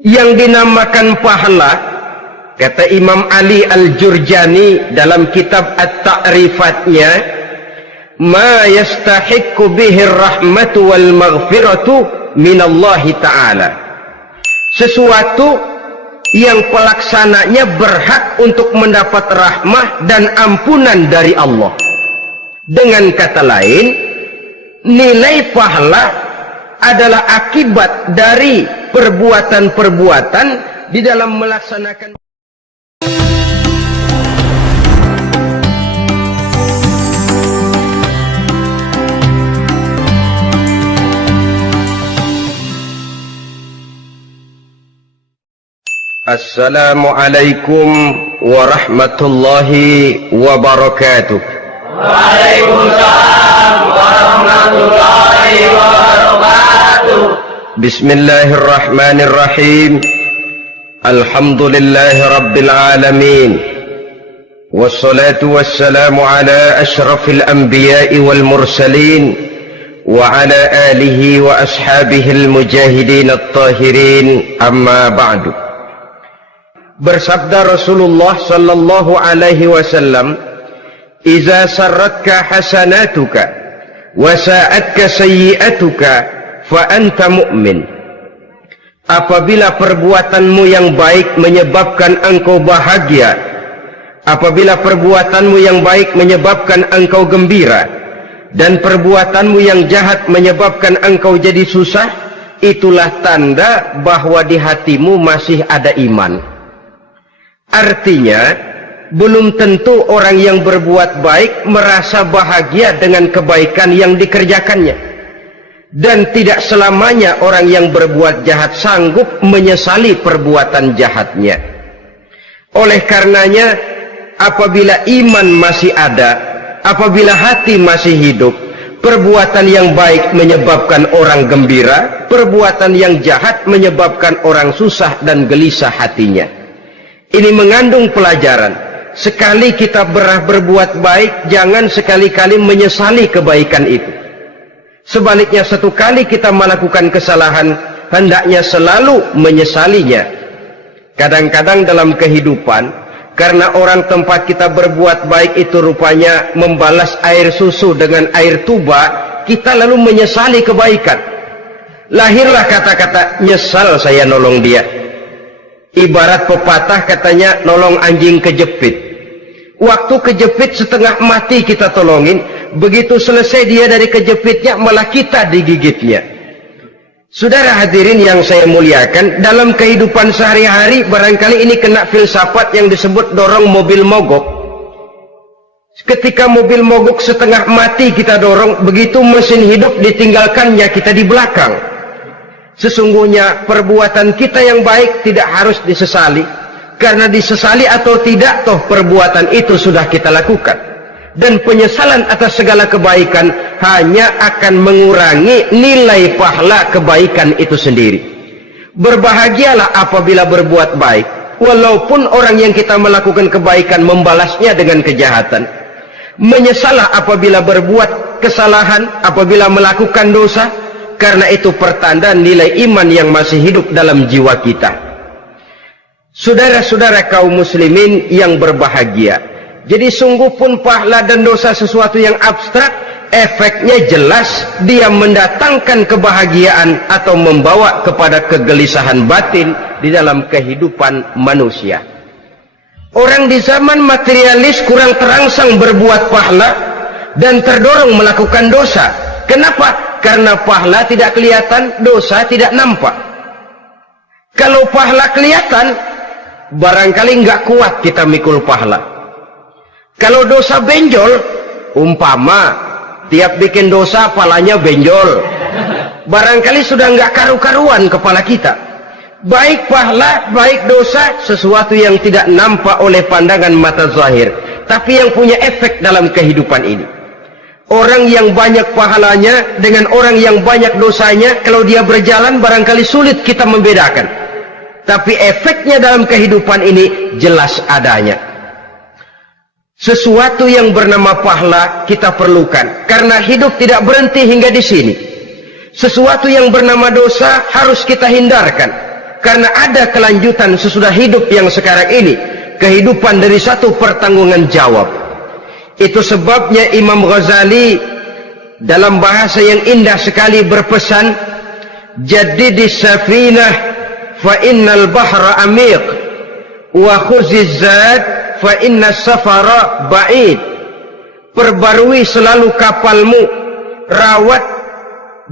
yang dinamakan pahala, kata Imam Ali Al-Jurjani dalam kitab At-Ta'rifatnya, ma yastahiqqu bihi rahmatu wal maghfiratu minallahi ta'ala, sesuatu yang pelaksananya berhak untuk mendapat rahmah dan ampunan dari Allah. Dengan kata lain, nilai pahala adalah akibat dari perbuatan-perbuatan di dalam melaksanakan. Assalamualaikum warahmatullahi wabarakatuh. Waalaikumsalam warahmatullahi wabarakatuh. Bismillahirrahmanirrahim. Alhamdulillahi rabbil alamin. Wassalatu wassalamu ala ashrafil anbiya'i wal mursalin wa ala alihi wa ashabihi al-mujahidin at-tahirin, amma ba'du. Bersabda Rasulullah sallallahu alaihi wasallam, "Iza sarratka hasanatuka wa sa'atka sayyi'atuka fa anta mu'min." Apabila perbuatanmu yang baik menyebabkan engkau bahagia, apabila perbuatanmu yang baik menyebabkan engkau gembira, dan perbuatanmu yang jahat menyebabkan engkau jadi susah, itulah tanda bahwa di hatimu masih ada iman. Artinya, belum tentu orang yang berbuat baik merasa bahagia dengan kebaikan yang dikerjakannya. Dan tidak selamanya orang yang berbuat jahat sanggup menyesali perbuatan jahatnya. Oleh karenanya, apabila iman masih ada, apabila hati masih hidup, perbuatan yang baik menyebabkan orang gembira, perbuatan yang jahat menyebabkan orang susah dan gelisah hatinya. Ini mengandung pelajaran. Sekali kita berbuat baik, jangan sekali-kali menyesali kebaikan itu. Sebaliknya, satu kali kita melakukan kesalahan, hendaknya selalu menyesalinya. Kadang-kadang dalam kehidupan, karena orang tempat kita berbuat baik itu rupanya membalas air susu dengan air tuba, kita lalu menyesali kebaikan. Lahirlah kata-kata, nyesal saya nolong dia. Ibarat pepatah katanya, nolong anjing kejepit. Waktu kejepit setengah mati kita tolongin, begitu selesai dia dari kejepitnya, malah kita digigitnya. Saudara hadirin yang saya muliakan, dalam kehidupan sehari-hari barangkali ini kena filsafat yang disebut dorong mobil mogok. Ketika mobil mogok setengah mati kita dorong, begitu mesin hidup ditinggalkannya kita di belakang. Sesungguhnya perbuatan kita yang baik tidak harus disesali, karena disesali atau tidak, toh perbuatan itu sudah kita lakukan. Dan penyesalan atas segala kebaikan hanya akan mengurangi nilai pahala kebaikan itu sendiri. Berbahagialah apabila berbuat baik, walaupun orang yang kita melakukan kebaikan membalasnya dengan kejahatan. Menyesalah apabila berbuat kesalahan, apabila melakukan dosa, karena itu pertanda nilai iman yang masih hidup dalam jiwa kita. Saudara-saudara kaum muslimin yang berbahagia, jadi sungguh pun pahala dan dosa sesuatu yang abstrak, efeknya jelas dia mendatangkan kebahagiaan atau membawa kepada kegelisahan batin di dalam kehidupan manusia. Orang di zaman materialis kurang terangsang berbuat pahala dan terdorong melakukan dosa. Kenapa? Karena pahala tidak kelihatan, dosa tidak nampak. Kalau pahala kelihatan, barangkali nggak kuat kita mikul pahala. Kalau dosa benjol, umpama tiap bikin dosa palanya benjol, barangkali sudah nggak karu-karuan kepala kita. Baik pahala, baik dosa, sesuatu yang tidak nampak oleh pandangan mata zahir, tapi yang punya efek dalam kehidupan ini. Orang yang banyak pahalanya dengan orang yang banyak dosanya, kalau dia berjalan barangkali sulit kita membedakan. Tapi efeknya dalam kehidupan ini jelas adanya. Sesuatu yang bernama pahala kita perlukan, karena hidup tidak berhenti hingga di sini. Sesuatu yang bernama dosa harus kita hindarkan, karena ada kelanjutan sesudah hidup yang sekarang ini, kehidupan dari satu pertanggungan jawab. Itu sebabnya Imam Ghazali dalam bahasa yang indah sekali berpesan, jaddidis safinah fa innal bahra amiq wa khuziz zad fa innas safara ba'id. Perbarui selalu kapalmu, rawat,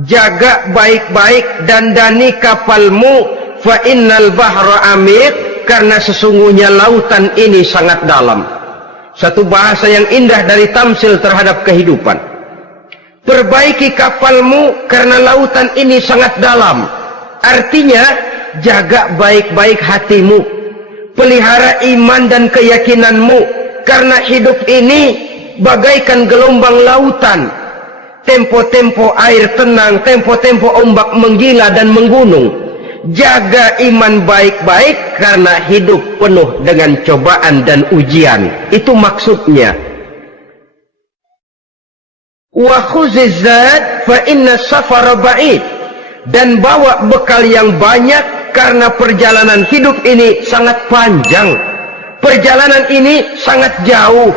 jaga baik-baik, dandani kapalmu, fa innal bahra amiq, karena sesungguhnya lautan ini sangat dalam. Satu bahasa yang indah dari tamsil terhadap kehidupan. Perbaiki kapalmu karena lautan ini sangat dalam. Artinya jaga baik-baik hatimu, pelihara iman dan keyakinanmu, karena hidup ini bagaikan gelombang lautan. Tempo-tempo air tenang, tempo-tempo ombak menggila dan menggunung. Jaga iman baik-baik karena hidup penuh dengan cobaan dan ujian. Itu maksudnya. Wa khuziz zad fa inna safara ba'id. Dan bawa bekal yang banyak karena perjalanan hidup ini sangat panjang. Perjalanan ini sangat jauh.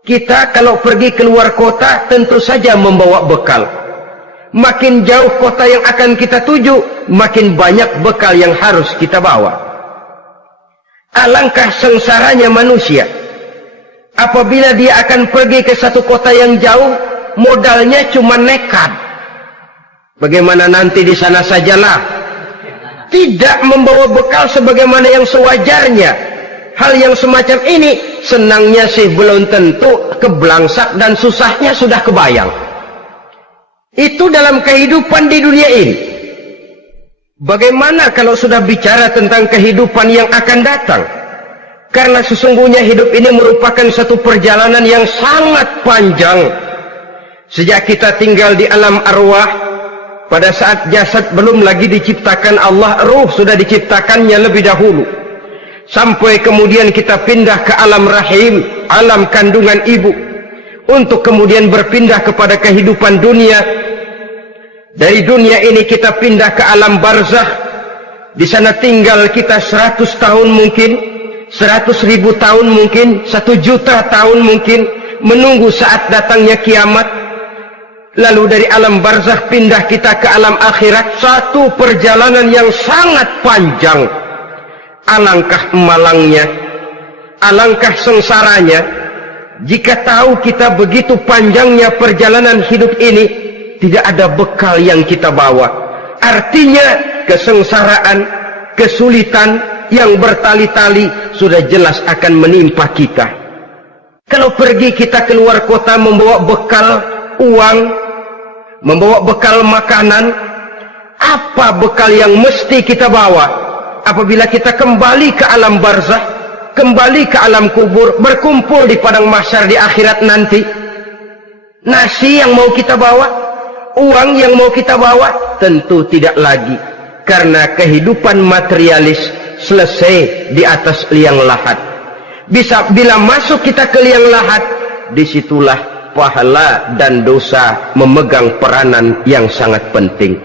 Kita kalau pergi keluar kota tentu saja membawa bekal. Makin jauh kota yang akan kita tuju, makin banyak bekal yang harus kita bawa. Alangkah sengsaranya manusia apabila dia akan pergi ke satu kota yang jauh, modalnya cuma nekat. Bagaimana nanti di sana sajalah. Tidak membawa bekal sebagaimana yang sewajarnya. Hal yang semacam ini, senangnya sih belum tentu, keblangsak dan susahnya sudah kebayang. Itu dalam kehidupan di dunia ini. Bagaimana kalau sudah bicara tentang kehidupan yang akan datang? Karena sesungguhnya hidup ini merupakan satu perjalanan yang sangat panjang. Sejak kita tinggal di alam arwah, pada saat jasad belum lagi diciptakan Allah, ruh sudah diciptakannya lebih dahulu. Sampai kemudian kita pindah ke alam rahim, alam kandungan ibu, untuk kemudian berpindah kepada kehidupan dunia. Dari dunia ini kita pindah ke alam barzakh. Di sana tinggal kita 100 tahun mungkin, 100.000 tahun mungkin, 1 juta tahun mungkin, menunggu saat datangnya kiamat. Lalu dari alam barzakh pindah kita ke alam akhirat. Satu perjalanan yang sangat panjang. Alangkah malangnya, alangkah sengsaranya jika tahu kita begitu panjangnya perjalanan hidup ini, tidak ada bekal yang kita bawa. Artinya kesengsaraan, kesulitan yang bertali-tali sudah jelas akan menimpa kita. Kalau pergi kita keluar kota membawa bekal uang, membawa bekal makanan, apa bekal yang mesti kita bawa? Apabila kita kembali ke alam barzakh, kembali ke alam kubur, berkumpul di padang mahsyar di akhirat nanti, nasi yang mau kita bawa, uang yang mau kita bawa? Tentu tidak lagi, karena kehidupan materialis selesai di atas liang lahat. Bila masuk kita ke liang lahat, disitulah pahala dan dosa memegang peranan yang sangat penting.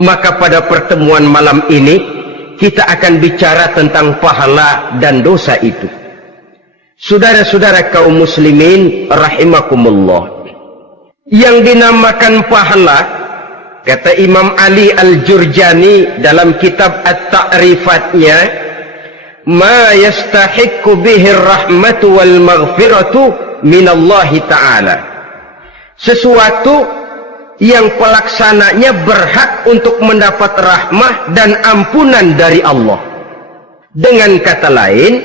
Maka pada pertemuan malam ini kita akan bicara tentang pahala dan dosa itu. Saudara-saudara kaum muslimin rahimakumullah, yang dinamakan pahala, kata Imam Ali Al-Jurjani dalam kitab At-Ta'rifatnya, ma yastahiqqu bihi ar-rahmatu wal maghfiratu minallahi ta'ala. Sesuatu yang pelaksananya berhak untuk mendapat rahmah dan ampunan dari Allah. Dengan kata lain,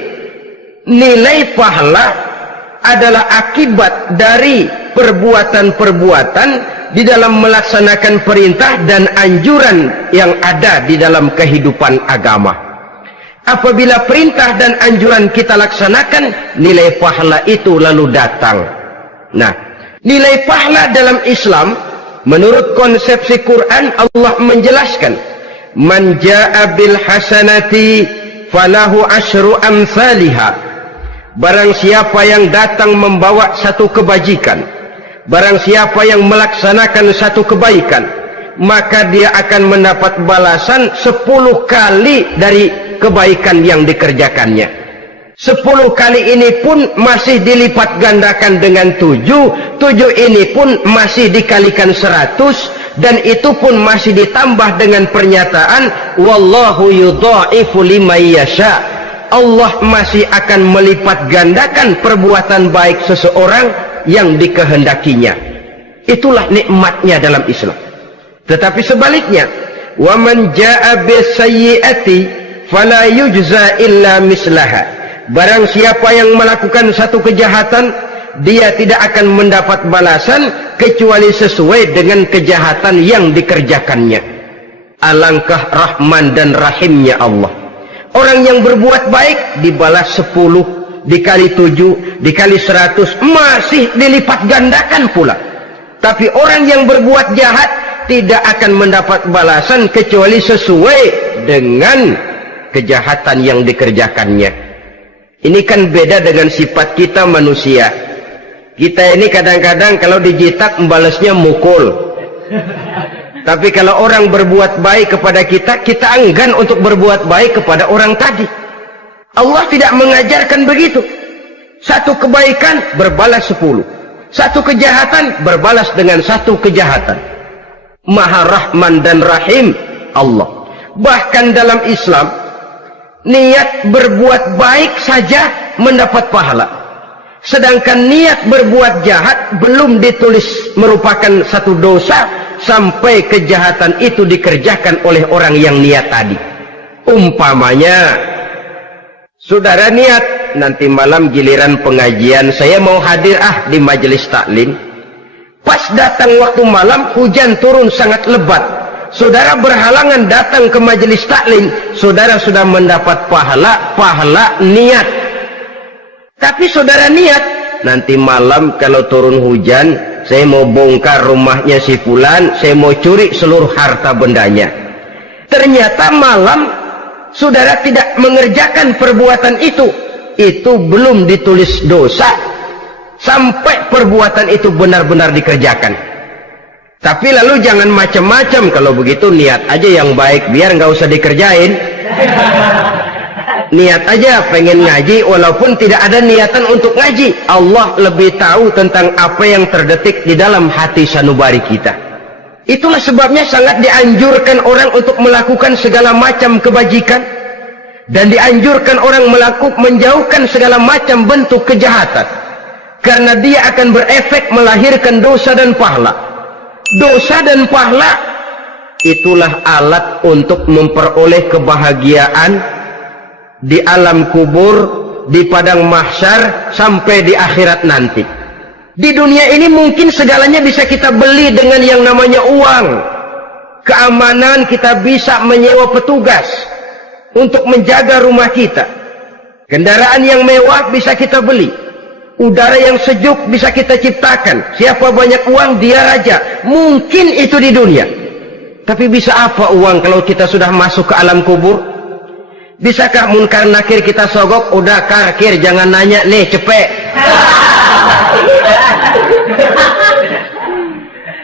nilai pahala adalah akibat dari perbuatan-perbuatan di dalam melaksanakan perintah dan anjuran yang ada di dalam kehidupan agama. Apabila perintah dan anjuran kita laksanakan, nilai pahala itu lalu datang. Nah, nilai pahala dalam Islam menurut konsepsi Quran, Allah menjelaskan, man jaa bil hasanati falahu asyru amsalihha. Barang siapa yang datang membawa satu kebajikan, barang siapa yang melaksanakan satu kebaikan, maka dia akan mendapat balasan 10 kali dari kebaikan yang dikerjakannya. 10 kali ini pun masih dilipat gandakan dengan 7 ini pun masih dikalikan 100, dan itu pun masih ditambah dengan pernyataan wallahu yudha'ifu liman yasha. Allah masih akan melipat gandakan perbuatan baik seseorang yang dikehendakinya. Itulah nikmatnya dalam Islam. Tetapi sebaliknya, wa man jaa'a bisayyi'ati fala yujza illa mislaha. Barang siapa yang melakukan satu kejahatan, dia tidak akan mendapat balasan kecuali sesuai dengan kejahatan yang dikerjakannya. Alangkah rahman dan rahimnya Allah. Orang yang berbuat baik dibalas 10, dikali 7, dikali 100, masih dilipat gandakan pula. Tapi orang yang berbuat jahat tidak akan mendapat balasan kecuali sesuai dengan kejahatan yang dikerjakannya. Ini kan beda dengan sifat kita manusia. Kita ini kadang-kadang kalau dijitak membalasnya mukul. Tapi kalau orang berbuat baik kepada kita, kita enggan untuk berbuat baik kepada orang tadi. Allah tidak mengajarkan begitu. Satu kebaikan berbalas 10. Satu kejahatan berbalas dengan satu kejahatan. Maha Rahman dan Rahim Allah. Bahkan dalam Islam, niat berbuat baik saja mendapat pahala. Sedangkan niat berbuat jahat belum ditulis merupakan satu dosa sampai kejahatan itu dikerjakan oleh orang yang niat tadi. Umpamanya, saudara niat, nanti malam giliran pengajian saya mau hadir di majelis taklim. Pas datang waktu malam, hujan turun sangat lebat. Saudara berhalangan datang ke majelis taklim, saudara sudah mendapat pahala niat. Tapi saudara niat, nanti malam kalau turun hujan, saya mau bongkar rumahnya si fulan, saya mau curi seluruh harta bendanya. Ternyata malam saudara tidak mengerjakan perbuatan itu belum ditulis dosa sampai perbuatan itu benar-benar dikerjakan. Tapi lalu jangan macam-macam. Kalau begitu niat aja yang baik, biar nggak usah dikerjain. Niat aja pengen ngaji walaupun tidak ada niatan untuk ngaji. Allah lebih tahu tentang apa yang terdetik di dalam hati sanubari kita. Itulah sebabnya sangat dianjurkan orang untuk melakukan segala macam kebajikan, dan dianjurkan orang menjauhkan segala macam bentuk kejahatan, karena dia akan berefek melahirkan dosa dan pahala. Dosa dan pahala itulah alat untuk memperoleh kebahagiaan di alam kubur, di padang mahsyar, sampai di akhirat nanti. Di dunia ini mungkin segalanya bisa kita beli dengan yang namanya uang. Keamanan kita bisa menyewa petugas untuk menjaga rumah kita. Kendaraan yang mewah bisa kita beli. Udara yang sejuk bisa kita ciptakan. Siapa banyak uang, dia raja. Mungkin itu di dunia. Tapi bisa apa uang kalau kita sudah masuk ke alam kubur? Bisakah munkar nakir kita sogok? Udah karkir, jangan nanya nih, cepet.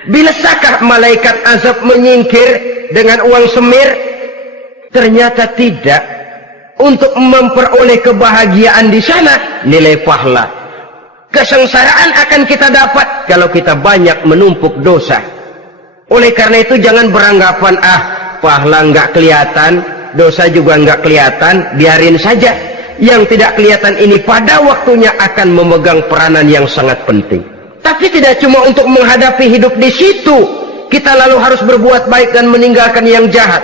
Bisakah malaikat azab menyingkir dengan uang semir? Ternyata tidak. Untuk memperoleh kebahagiaan di sana, nilai pahala. Kesengsaraan akan kita dapat kalau kita banyak menumpuk dosa. Oleh karena itu jangan beranggapan pahala nggak kelihatan, dosa juga nggak kelihatan, biarin saja. Yang tidak kelihatan ini pada waktunya akan memegang peranan yang sangat penting. Tapi tidak cuma untuk menghadapi hidup di situ kita lalu harus berbuat baik dan meninggalkan yang jahat,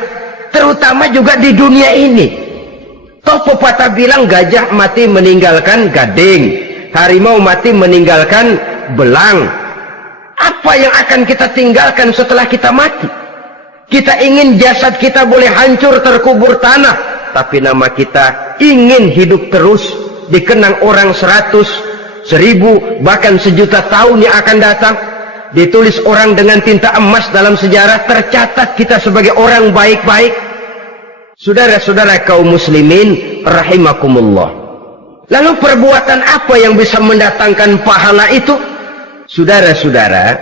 terutama juga di dunia ini. Toh pepatah bilang gajah mati meninggalkan gading, harimau mati meninggalkan belang. Apa yang akan kita tinggalkan setelah kita mati? Kita ingin jasad kita boleh hancur terkubur tanah, tapi nama kita ingin hidup terus, dikenang orang 100, 1000, bahkan 1.000.000 tahun yang akan datang. Ditulis orang dengan tinta emas dalam sejarah, tercatat kita sebagai orang baik-baik. Saudara-saudara kaum muslimin rahimakumullah. Lalu perbuatan apa yang bisa mendatangkan pahala itu? Saudara-saudara,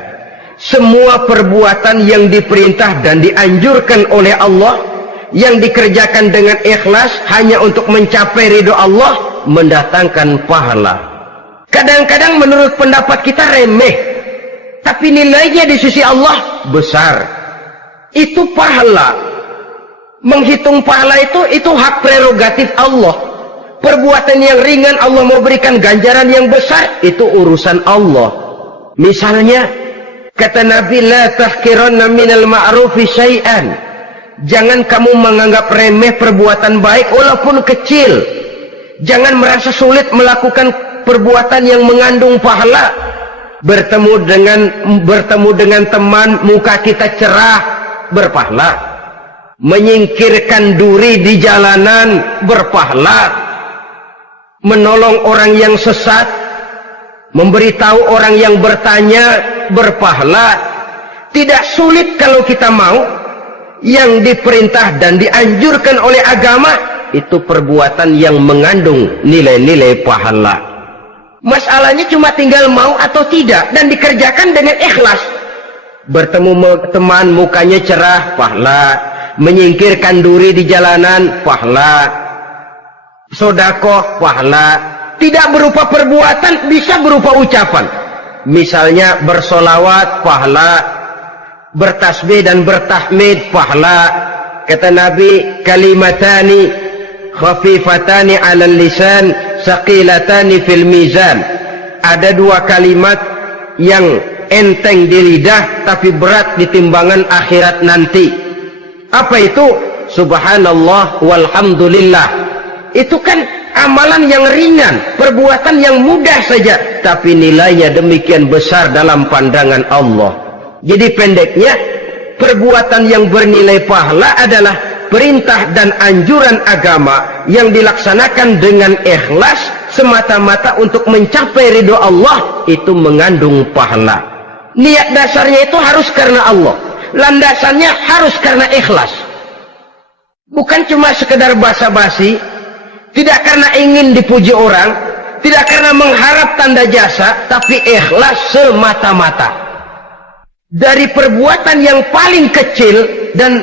semua perbuatan yang diperintah dan dianjurkan oleh Allah, yang dikerjakan dengan ikhlas hanya untuk mencapai ridho Allah, mendatangkan pahala. Kadang-kadang menurut pendapat kita remeh, tapi nilainya di sisi Allah besar. Itu pahala. Menghitung pahala itu hak prerogatif Allah. Perbuatan yang ringan Allah mau berikan ganjaran yang besar, itu urusan Allah. Misalnya, kata Nabi, la tahkiranna minal ma'rufi syai'an. Jangan kamu menganggap remeh perbuatan baik walaupun kecil. Jangan merasa sulit melakukan perbuatan yang mengandung pahala. Bertemu dengan teman, muka kita cerah, berpahala. Menyingkirkan duri di jalanan, berpahala. Menolong orang yang sesat, memberitahu orang yang bertanya, berpahala. Tidak sulit kalau kita mau. Yang diperintah dan dianjurkan oleh agama, itu perbuatan yang mengandung nilai-nilai pahala. Masalahnya cuma tinggal mau atau tidak, dan dikerjakan dengan ikhlas. Bertemu teman, mukanya cerah, pahala. Menyingkirkan duri di jalanan, pahala. Sedekah, pahala. Tidak berupa perbuatan, bisa berupa ucapan. Misalnya bersolawat, pahala. Bertasbih dan bertahmid, pahala. Kata Nabi, kalimatani khafifatani 'alal lisan saqilatani fil mizan. Ada dua kalimat yang enteng di lidah tapi berat di timbangan akhirat nanti. Apa itu? Subhanallah walhamdulillah. Itu kan amalan yang ringan, perbuatan yang mudah saja, tapi nilainya demikian besar dalam pandangan Allah. Jadi pendeknya, perbuatan yang bernilai pahala adalah perintah dan anjuran agama yang dilaksanakan dengan ikhlas semata-mata untuk mencapai ridho Allah, itu mengandung pahala. Niat dasarnya itu harus karena Allah, landasannya harus karena ikhlas. Bukan cuma sekedar basa-basi, tidak karena ingin dipuji orang, tidak karena mengharap tanda jasa, tapi ikhlas semata-mata. Dari perbuatan yang paling kecil dan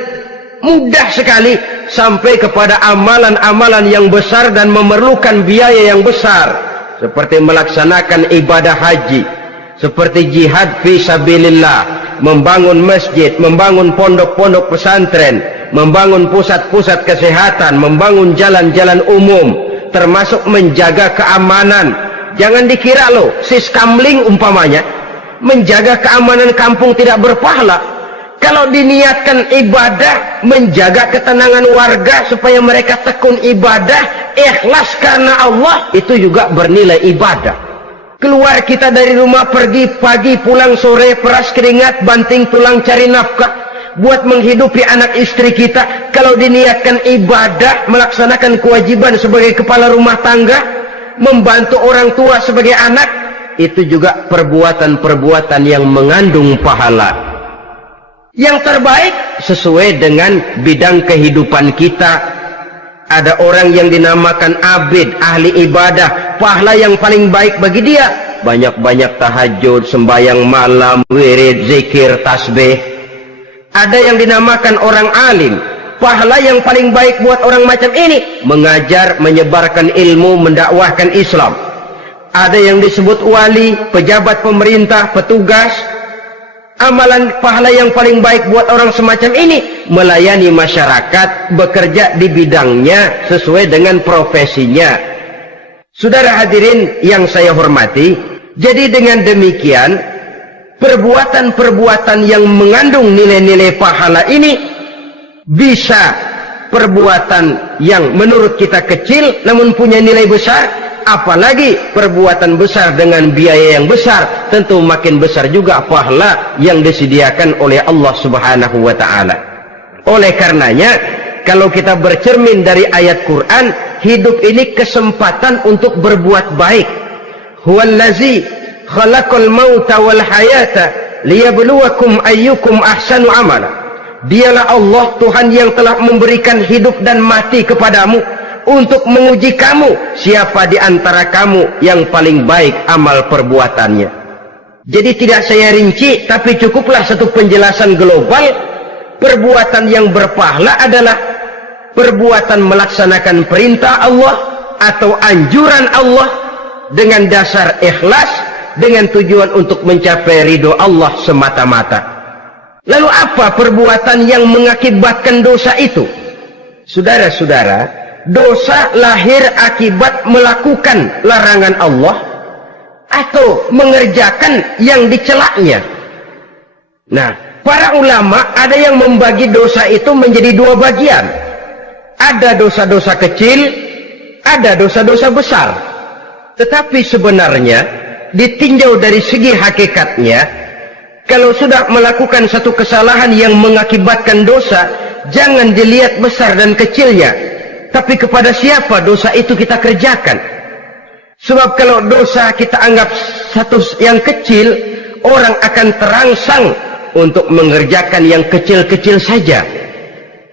mudah sekali sampai kepada amalan-amalan yang besar dan memerlukan biaya yang besar, seperti melaksanakan ibadah haji, seperti jihad fi sabilillah, membangun masjid, membangun pondok-pondok pesantren, membangun pusat-pusat kesehatan, membangun jalan-jalan umum, termasuk menjaga keamanan. Jangan dikira loh, siskamling umpamanya, menjaga keamanan kampung tidak berpahala. Kalau diniatkan ibadah, menjaga ketenangan warga supaya mereka tekun ibadah, ikhlas karena Allah, itu juga bernilai ibadah. Keluar kita dari rumah, pergi pagi, pulang sore, peras keringat, banting tulang cari nafkah buat menghidupi anak istri kita. Kalau diniatkan ibadah, melaksanakan kewajiban sebagai kepala rumah tangga, membantu orang tua sebagai anak, itu juga perbuatan-perbuatan yang mengandung pahala. Yang terbaik sesuai dengan bidang kehidupan kita. Ada orang yang dinamakan abid, ahli ibadah, pahala yang paling baik bagi dia banyak-banyak tahajud, sembahyang malam, wirid, zikir, tasbih. Ada yang dinamakan orang alim, pahala yang paling baik buat orang macam ini mengajar, menyebarkan ilmu, mendakwahkan Islam. Ada yang disebut wali, pejabat pemerintah, petugas. Amalan pahala yang paling baik buat orang semacam ini melayani masyarakat, bekerja di bidangnya sesuai dengan profesinya. Saudara hadirin yang saya hormati, jadi dengan demikian perbuatan-perbuatan yang mengandung nilai-nilai pahala ini bisa perbuatan yang menurut kita kecil namun punya nilai besar. Apalagi perbuatan besar dengan biaya yang besar, tentu makin besar juga pahala yang disediakan oleh Allah Subhanahu wa ta'ala. Oleh karenanya, kalau kita bercermin dari ayat Quran, hidup ini kesempatan untuk berbuat baik. Huwallazi khalaqal mauta wal hayata liyabluwakum ayyukum ahsanu amala. Dialah Allah, Tuhan yang telah memberikan hidup dan mati kepadamu untuk menguji kamu siapa di antara kamu yang paling baik amal perbuatannya. Jadi tidak saya rinci, tapi cukuplah satu penjelasan global. Perbuatan yang berpahala adalah perbuatan melaksanakan perintah Allah atau anjuran Allah dengan dasar ikhlas, dengan tujuan untuk mencapai ridho Allah semata-mata. Lalu apa perbuatan yang mengakibatkan dosa itu? Saudara-saudara, dosa lahir akibat melakukan larangan Allah atau mengerjakan yang dicelaknya. Nah, para ulama ada yang membagi dosa itu menjadi dua bagian. Ada dosa-dosa kecil, ada dosa-dosa besar. Tetapi sebenarnya ditinjau dari segi hakikatnya, kalau sudah melakukan satu kesalahan yang mengakibatkan dosa, jangan dilihat besar dan kecilnya, tapi kepada siapa dosa itu kita kerjakan. Sebab kalau dosa kita anggap satu yang kecil, orang akan terangsang untuk mengerjakan yang kecil-kecil saja.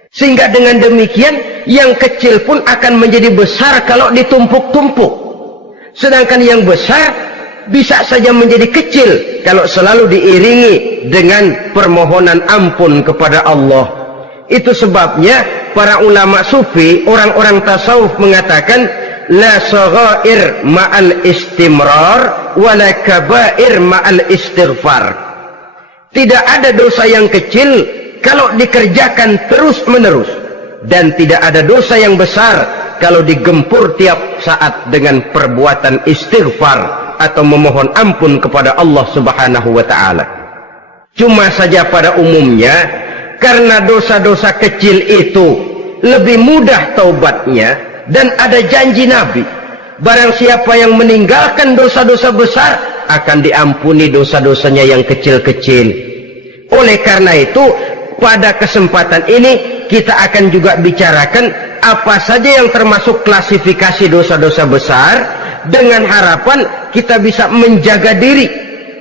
Sehingga dengan demikian, yang kecil pun akan menjadi besar kalau ditumpuk-tumpuk. Sedangkan yang besar bisa saja menjadi kecil kalau selalu diiringi dengan permohonan ampun kepada Allah. Itu sebabnya para ulama sufi, orang-orang tasawuf mengatakan, la saghair ma'al istimrar wala kabair ma'al istighfar. Tidak ada dosa yang kecil kalau dikerjakan terus-menerus, dan tidak ada dosa yang besar kalau digempur tiap saat dengan perbuatan istighfar atau memohon ampun kepada Allah Subhanahu wa taala. Cuma saja pada umumnya, karena dosa-dosa kecil itu lebih mudah taubatnya, dan ada janji Nabi, barang siapa yang meninggalkan dosa-dosa besar akan diampuni dosa-dosanya yang kecil-kecil. Oleh karena itu, pada kesempatan ini kita akan juga bicarakan apa saja yang termasuk klasifikasi dosa-dosa besar, dengan harapan kita bisa menjaga diri,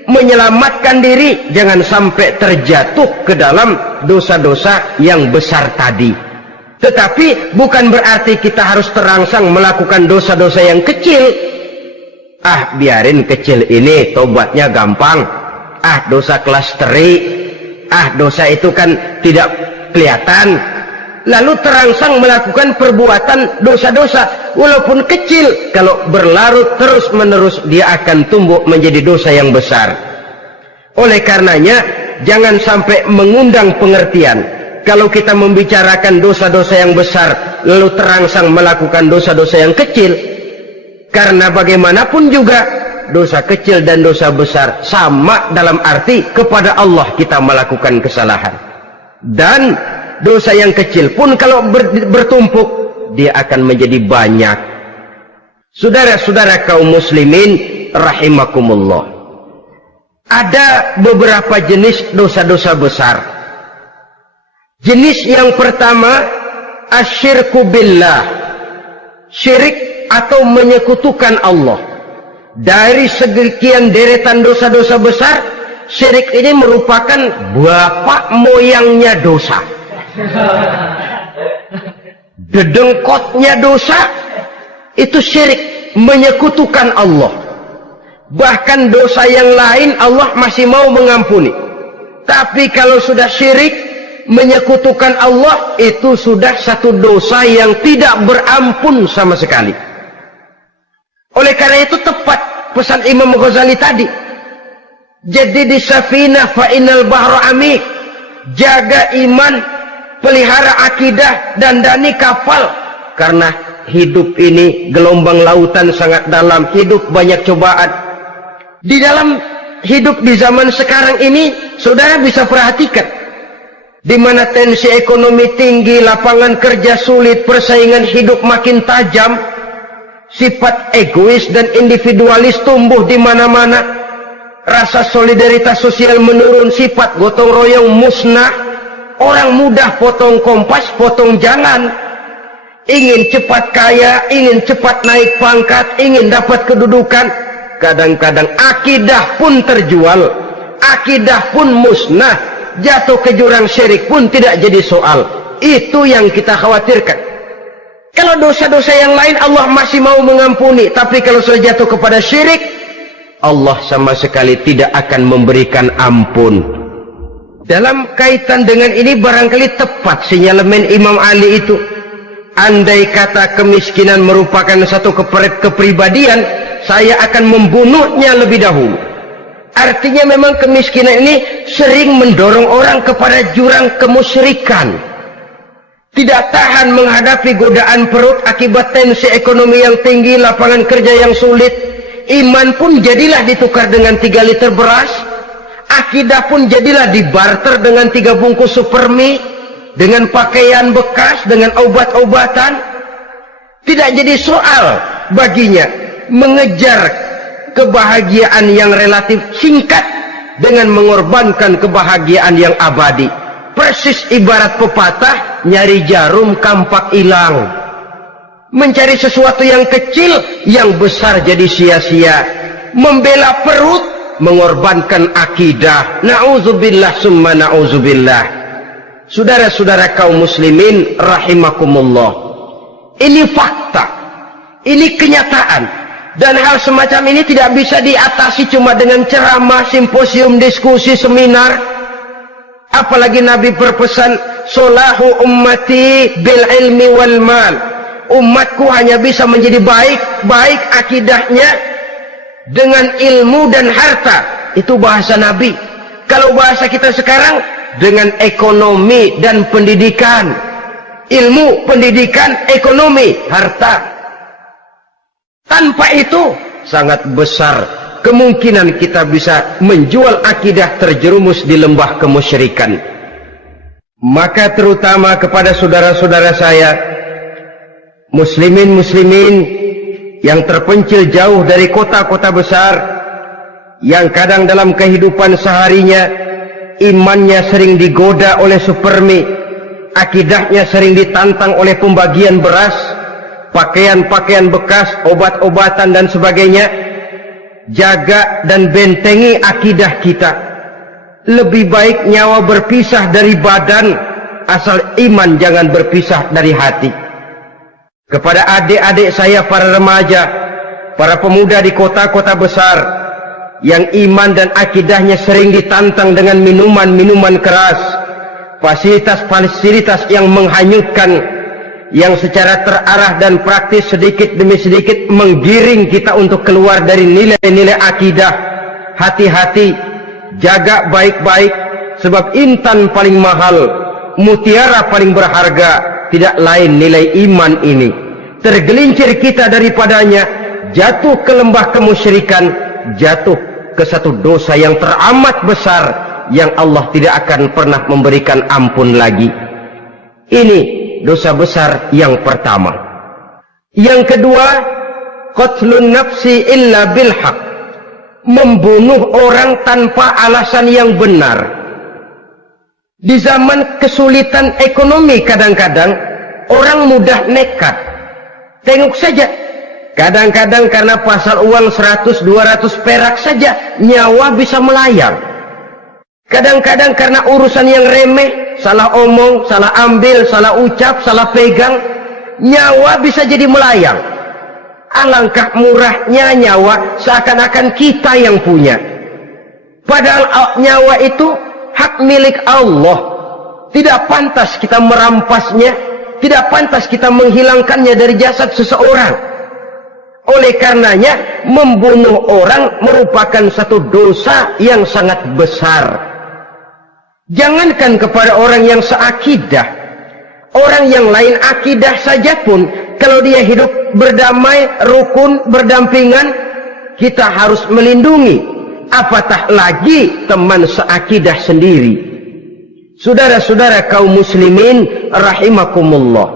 menyelamatkan diri, jangan sampai terjatuh ke dalam dosa-dosa yang besar tadi. Tetapi bukan berarti kita harus terangsang melakukan dosa-dosa yang kecil. Ah, biarin kecil ini, tobatnya gampang. Ah, dosa kelas teri. Ah, dosa itu kan tidak kelihatan. Lalu terangsang melakukan perbuatan dosa-dosa walaupun kecil, kalau berlarut terus-menerus dia akan tumbuh menjadi dosa yang besar. Oleh karenanya, jangan sampai mengundang pengertian kalau kita membicarakan dosa-dosa yang besar lalu terangsang melakukan dosa-dosa yang kecil. Karena bagaimanapun juga dosa kecil dan dosa besar sama dalam arti kepada Allah kita melakukan kesalahan. Dan dosa yang kecil pun kalau bertumpuk, dia akan menjadi banyak. Saudara-saudara kaum muslimin rahimakumullah, ada beberapa jenis dosa-dosa besar. Jenis yang pertama, asyirku billah, syirik atau menyekutukan Allah. Dari sekian deretan dosa-dosa besar, syirik ini merupakan bapak moyangnya dosa. Dedengkotnya dosa itu syirik, menyekutukan Allah. Bahkan dosa yang lain Allah masih mau mengampuni, tapi kalau sudah syirik, menyekutukan Allah, itu sudah satu dosa yang tidak berampun sama sekali. Oleh karena itu tepat pesan Imam Ghazali tadi, jadi di safinah fa innal bahra amik, jaga iman, pelihara akidah, dandani kapal, karena hidup ini gelombang lautan sangat dalam, hidup banyak cobaan. Di dalam hidup di zaman sekarang ini, saudara bisa perhatikan, di mana tensi ekonomi tinggi, lapangan kerja sulit, persaingan hidup makin tajam, sifat egois dan individualis tumbuh di mana-mana, rasa solidaritas sosial menurun, sifat gotong royong musnah, orang mudah potong kompas, potong jalan, ingin cepat kaya, ingin cepat naik pangkat, ingin dapat kedudukan. Kadang-kadang akidah pun terjual, akidah pun musnah, jatuh ke jurang syirik pun tidak jadi soal. Itu yang kita khawatirkan. Kalau dosa-dosa yang lain Allah masih mau mengampuni, tapi kalau sudah jatuh kepada syirik, Allah sama sekali tidak akan memberikan ampun. Dalam kaitan dengan ini barangkali tepat sinyalemen Imam Ali itu. Andai kata kemiskinan merupakan satu kepribadian, saya akan membunuhnya lebih dahulu. Artinya memang kemiskinan ini sering mendorong orang kepada jurang kemusyrikan. Tidak tahan menghadapi godaan perut akibat tensi ekonomi yang tinggi, lapangan kerja yang sulit. Iman pun jadilah ditukar dengan 3 liter beras. Akidah pun jadilah dibarter dengan 3 bungkus supermi, dengan pakaian bekas, dengan obat-obatan. Tidak jadi soal baginya mengejar kebahagiaan yang relatif singkat dengan mengorbankan kebahagiaan yang abadi. Persis ibarat pepatah, nyari jarum kampak hilang. Mencari sesuatu yang kecil, yang besar jadi sia-sia. Membela perut, mengorbankan akidah. Na'udzubillah summa na'udzubillah. Saudara-saudara kaum muslimin rahimakumullah, ini fakta, ini kenyataan. Dan hal semacam ini tidak bisa diatasi cuma dengan ceramah, simposium, diskusi, seminar. Apalagi Nabi berpesan, solahu ummati bil ilmi wal mal. Umatku hanya bisa menjadi baik akidahnya dengan ilmu dan harta. Itu bahasa Nabi. Kalau bahasa kita sekarang, dengan ekonomi dan pendidikan. Ilmu, pendidikan, ekonomi, harta. Tanpa itu sangat besar kemungkinan kita bisa menjual akidah terjerumus di lembah kemusyrikan. Maka terutama kepada saudara-saudara saya, muslimin yang terpencil jauh dari kota-kota besar, yang kadang dalam kehidupan seharinya imannya sering digoda oleh supermi, akidahnya sering ditantang oleh pembagian beras, pakaian-pakaian bekas, obat-obatan dan sebagainya. Jaga dan bentengi akidah kita. Lebih baik nyawa berpisah dari badan, asal iman jangan berpisah dari hati. Kepada adik-adik saya para remaja, para pemuda di kota-kota besar, yang iman dan akidahnya sering ditantang dengan minuman-minuman keras, fasilitas-fasilitas yang menghanyutkan, yang secara terarah dan praktis sedikit demi sedikit menggiring kita untuk keluar dari nilai-nilai akidah. Hati-hati, jaga baik-baik, sebab intan paling mahal, mutiara paling berharga, tidak lain nilai iman ini. Tergelincir kita daripadanya, jatuh ke lembah kemusyrikan, jatuh ke satu dosa yang teramat besar, yang Allah tidak akan pernah memberikan ampun lagi. Ini dosa besar yang pertama. Yang kedua, qatlun nafsi illa bil haq, membunuh orang tanpa alasan yang benar. Di zaman kesulitan ekonomi kadang-kadang orang mudah nekat. Tengok saja, kadang-kadang karena pasar uang 100-200 perak saja nyawa bisa melayang. Kadang-kadang karena urusan yang remeh, salah omong, salah ambil, salah ucap, salah pegang, nyawa bisa jadi melayang. Alangkah murahnya nyawa, seakan-akan kita yang punya. Padahal nyawa itu hak milik Allah. Tidak pantas kita merampasnya, tidak pantas kita menghilangkannya dari jasad seseorang. Oleh karenanya, membunuh orang merupakan satu dosa yang sangat besar. Jangankan kepada orang yang seakidah, orang yang lain akidah saja pun, kalau dia hidup berdamai, rukun, berdampingan, kita harus melindungi. Apatah lagi teman seakidah sendiri. Saudara-saudara kaum muslimin rahimakumullah,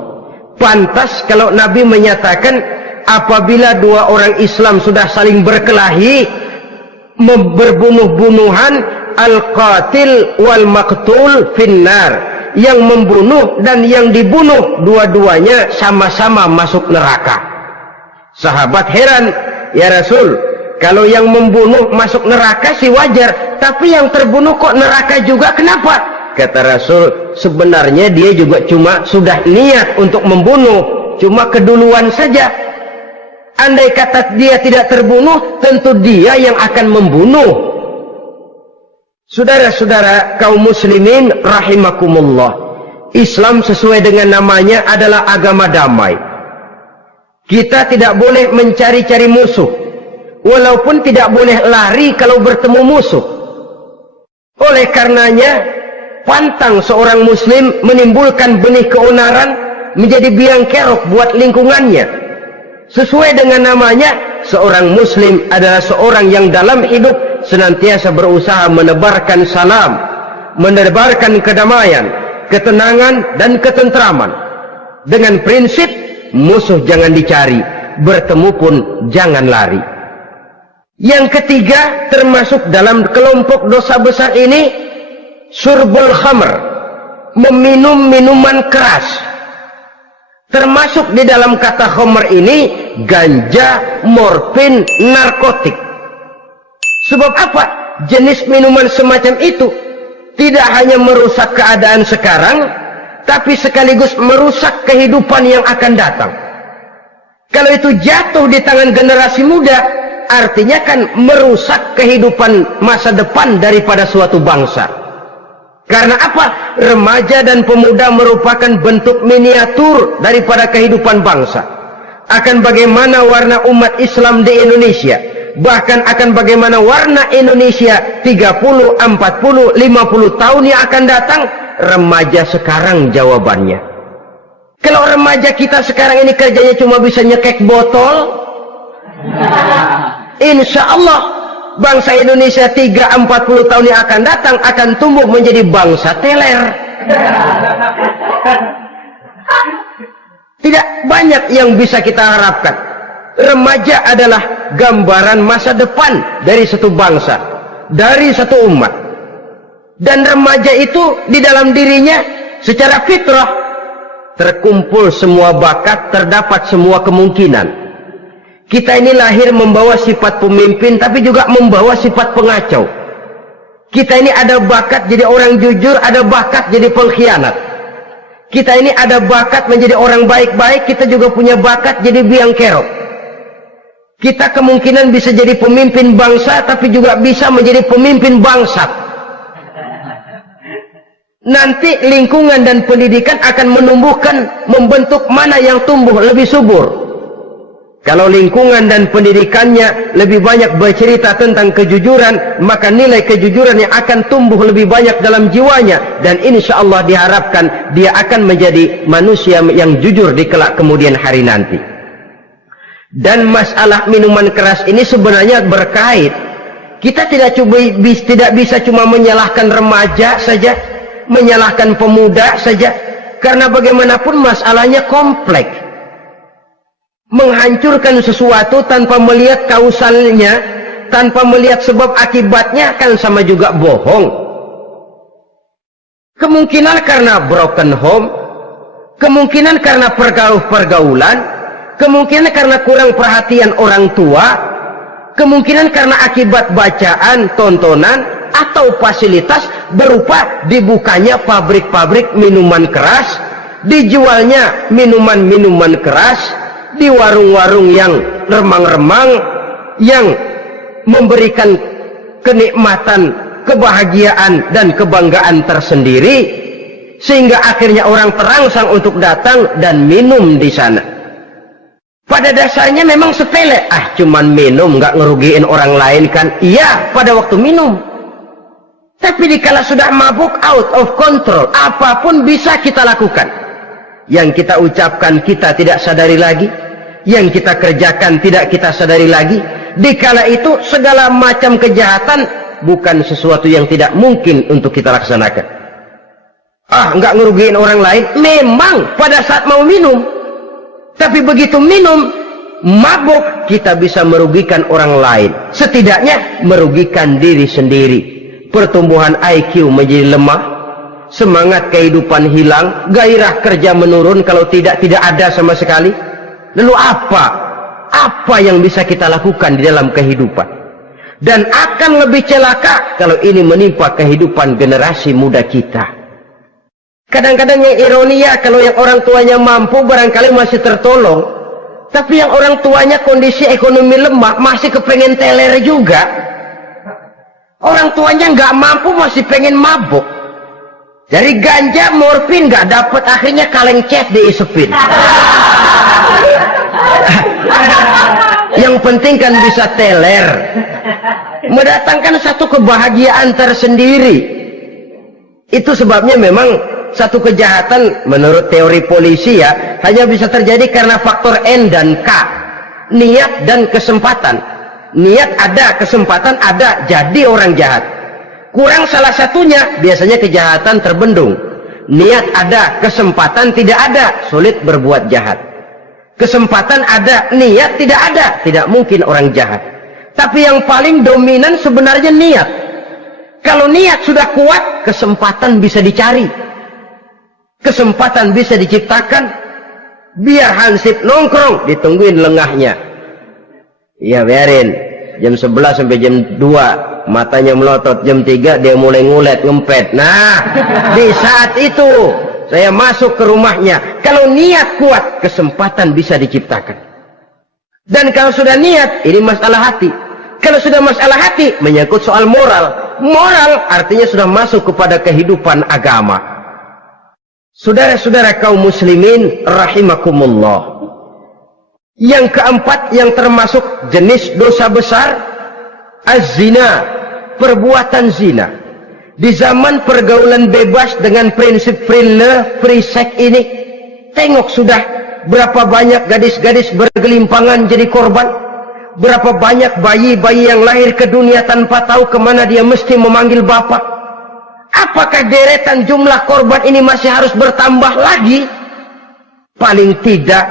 pantas kalau Nabi menyatakan apabila dua orang Islam sudah saling berkelahi, berbunuh-bunuhan, al-qatil wal maqtul finnar, yang membunuh dan yang dibunuh dua-duanya sama-sama masuk neraka. Sahabat heran, ya Rasul, kalau yang membunuh masuk neraka sih wajar, tapi yang terbunuh kok neraka juga, kenapa? Kata Rasul, sebenarnya dia juga cuma sudah niat untuk membunuh, cuma keduluan saja. Andai kata dia tidak terbunuh, tentu dia yang akan membunuh. Saudara-saudara kaum muslimin rahimakumullah, Islam sesuai dengan namanya adalah agama damai. Kita tidak boleh mencari-cari musuh, walaupun tidak boleh lari kalau bertemu musuh. Oleh karenanya, pantang seorang muslim menimbulkan benih keonaran menjadi biang kerok buat lingkungannya. Sesuai dengan namanya, seorang muslim adalah seorang yang dalam hidup senantiasa berusaha menebarkan salam, menebarkan kedamaian, ketenangan dan ketentraman. Dengan prinsip musuh jangan dicari, bertemu pun jangan lari. Yang ketiga, termasuk dalam kelompok dosa besar ini, syurbul khamr, meminum minuman keras. Termasuk di dalam kata khamr ini ganja, morfin, narkotik. Sebab apa? Jenis minuman semacam itu tidak hanya merusak keadaan sekarang, tapi sekaligus merusak kehidupan yang akan datang. Kalau itu jatuh di tangan generasi muda, artinya kan merusak kehidupan masa depan daripada suatu bangsa. Karena apa? Remaja dan pemuda merupakan bentuk miniatur daripada kehidupan bangsa. Akan bagaimana warna umat Islam di Indonesia, bahkan akan bagaimana warna Indonesia 30, 40, 50 tahun yang akan datang, remaja sekarang jawabannya. Kalau remaja kita sekarang ini kerjanya cuma bisa nyekek botol, insya Allah bangsa Indonesia 30-40 tahun yang akan datang akan tumbuh menjadi bangsa teler. Tidak banyak yang bisa kita harapkan. Remaja adalah gambaran masa depan dari satu bangsa, dari satu umat. Dan remaja itu di dalam dirinya secara fitrah terkumpul semua bakat, terdapat semua kemungkinan. Kita ini lahir membawa sifat pemimpin, tapi juga membawa sifat pengacau. Kita ini ada bakat jadi orang jujur, ada bakat jadi pengkhianat. Kita ini ada bakat menjadi orang baik-baik, kita juga punya bakat jadi biang kerok. Kita kemungkinan bisa jadi pemimpin bangsa, tapi juga bisa menjadi pemimpin bangsat. Nanti lingkungan dan pendidikan akan menumbuhkan, membentuk mana yang tumbuh lebih subur. Kalau lingkungan dan pendidikannya lebih banyak bercerita tentang kejujuran, maka nilai kejujuran yang akan tumbuh lebih banyak dalam jiwanya, dan insya Allah diharapkan dia akan menjadi manusia yang jujur di kelak kemudian hari nanti. Dan masalah minuman keras ini sebenarnya berkait. Kita tidak bisa cuma menyalahkan remaja saja, menyalahkan pemuda saja, karena bagaimanapun masalahnya kompleks. Menghancurkan sesuatu tanpa melihat kausalnya, tanpa melihat sebab akibatnya, kan sama juga bohong. Kemungkinan karena broken home, kemungkinan karena pergaulan, kemungkinan karena kurang perhatian orang tua, kemungkinan karena akibat bacaan, tontonan, atau fasilitas berupa dibukanya pabrik-pabrik minuman keras, dijualnya minuman-minuman keras, di warung-warung yang remang-remang, yang memberikan kenikmatan, kebahagiaan dan kebanggaan tersendiri, sehingga akhirnya orang terangsang untuk datang dan minum di sana. Pada dasarnya memang sepele, cuman minum, nggak ngerugiin orang lain kan? Iya, pada waktu minum. Tapi dikala sudah mabuk, out of control, apapun bisa kita lakukan. Yang kita ucapkan kita tidak sadari lagi, yang kita kerjakan tidak kita sadari lagi. Dikala itu segala macam kejahatan bukan sesuatu yang tidak mungkin untuk kita laksanakan. Nggak ngerugiin orang lain, memang pada saat mau minum. Tapi begitu minum, mabuk, kita bisa merugikan orang lain. Setidaknya merugikan diri sendiri. Pertumbuhan IQ menjadi lemah, semangat kehidupan hilang, gairah kerja menurun, kalau tidak ada sama sekali. Lalu apa yang bisa kita lakukan di dalam kehidupan? Dan akan lebih celaka kalau ini menimpa kehidupan generasi muda kita. Kadang-kadang yang ironi ya, kalau yang orang tuanya mampu barangkali masih tertolong, Tapi yang orang tuanya kondisi ekonomi lemah masih kepengen teler juga. Orang tuanya nggak mampu masih pengen mabuk. Dari ganja, morfin nggak dapat, akhirnya kaleng cet diisepin. Yang penting kan bisa teler, mendatangkan satu kebahagiaan tersendiri. Itu sebabnya memang satu kejahatan menurut teori polisi ya hanya bisa terjadi karena faktor N dan K, niat dan kesempatan. Niat ada, kesempatan ada, jadi orang jahat. Kurang salah satunya, biasanya kejahatan terbendung. Niat ada, kesempatan tidak ada, sulit berbuat jahat. Kesempatan ada, niat tidak ada, tidak mungkin orang jahat. Tapi yang paling dominan sebenarnya niat. Kalau niat sudah kuat, kesempatan bisa dicari. Kesempatan bisa diciptakan. Biar hansip nongkrong, ditungguin lengahnya. Ya biarin, jam 11 sampai jam 2. Matanya melotot, jam 3 dia mulai ngulet, ngempet. Nah, di saat itu saya masuk ke rumahnya. Kalau niat kuat, kesempatan bisa diciptakan. Dan kalau sudah niat, ini masalah hati. Kalau sudah masalah hati, menyangkut soal moral. Moral artinya sudah masuk kepada kehidupan agama. Saudara-saudara kaum muslimin rahimakumullah. Yang keempat yang termasuk jenis dosa besar, az-zina, perbuatan zina. Di zaman pergaulan bebas dengan prinsip free love, free sex ini, tengok sudah berapa banyak gadis-gadis bergelimpangan jadi korban. Berapa banyak bayi-bayi yang lahir ke dunia tanpa tahu kemana dia mesti memanggil bapak. Apakah deretan jumlah korban ini masih harus bertambah lagi? Paling tidak,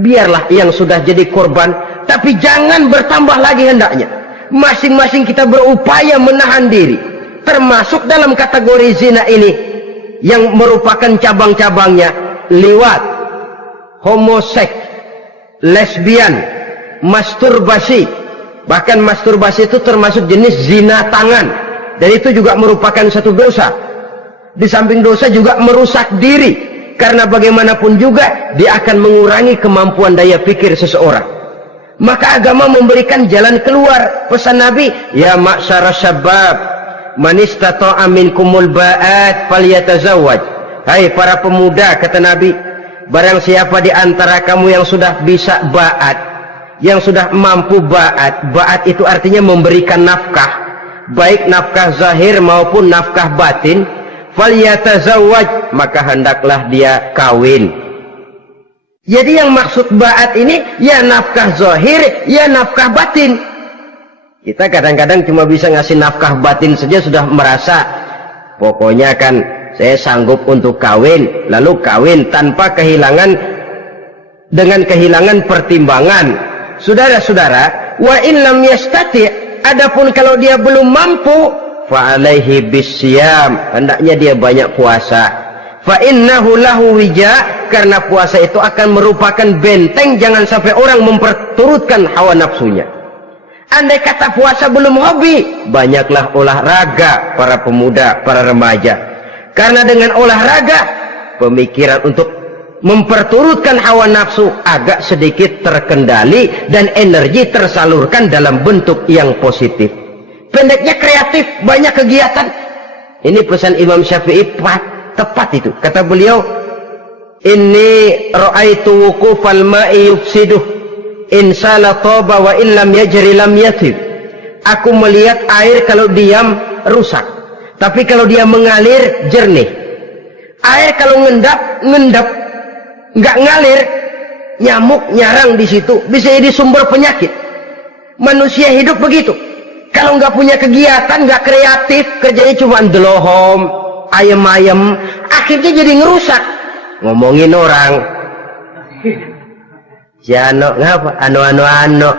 biarlah yang sudah jadi korban, tapi jangan bertambah lagi hendaknya. Masing-masing kita berupaya menahan diri, termasuk dalam kategori zina ini yang merupakan cabang-cabangnya liwat, homoseks, lesbian, masturbasi. Bahkan masturbasi itu termasuk jenis zina tangan, dan itu juga merupakan satu dosa. Di samping dosa juga merusak diri, karena bagaimanapun juga dia akan mengurangi kemampuan daya pikir seseorang. Maka agama memberikan jalan keluar. Pesan Nabi, ya ma'syara syabab, man istata'a minkumul ba'at falyatazawwaj. Hai para pemuda, kata Nabi, barang siapa di antara kamu yang sudah bisa ba'at, yang sudah mampu ba'at. Ba'at itu artinya memberikan nafkah, baik nafkah zahir maupun nafkah batin. Falyatazawwaj, maka hendaklah dia kawin. Jadi yang maksud ba'at ini ya nafkah zahir, ya nafkah batin. Kita kadang-kadang cuma bisa ngasih nafkah batin saja sudah merasa pokoknya kan saya sanggup untuk kawin, lalu kawin tanpa kehilangan, dengan kehilangan pertimbangan. Saudara-saudara, wa in lam yastati, adapun kalau dia belum mampu, fa alaihi bisyam, hendaknya dia banyak puasa. Fa innahu lahu wija, karena puasa itu akan merupakan benteng jangan sampai orang memperturutkan hawa nafsunya. Andai kata puasa belum hobi, banyaklah olahraga para pemuda, para remaja. Karena dengan olahraga, pemikiran untuk memperturutkan hawa nafsu agak sedikit terkendali dan energi tersalurkan dalam bentuk yang positif. Pendeknya kreatif, banyak kegiatan. Ini pesan Imam Syafi'i tepat itu. Kata beliau, inni ra'aitu wuqufal ma'i yufsiduh insala toba wa illam yajri lam yatib. Aku melihat air kalau diam rusak, tapi kalau dia mengalir jernih. Air kalau ngendap nggak ngalir, nyamuk nyarang di situ, bisa jadi sumber penyakit. Manusia hidup begitu. Kalau nggak punya kegiatan, nggak kreatif, kerjanya cuma delohom, ayam-ayam, akhirnya jadi ngerusak. Ngomongin orang, si Ano ngapa? Ano.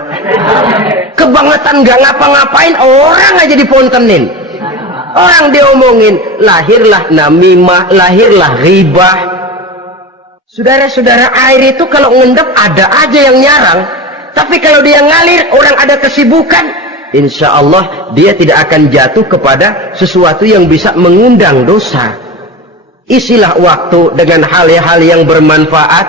Kebangetan nggak ngapa-ngapain, orang aja dipontenin. Orang diomongin, lahirlah namimah, lahirlah ribah. Saudara-saudara, air itu kalau ngendap ada aja yang nyarang. Tapi kalau dia ngalir, orang ada kesibukan, insya Allah dia tidak akan jatuh kepada sesuatu yang bisa mengundang dosa. Isilah waktu dengan hal-hal yang bermanfaat.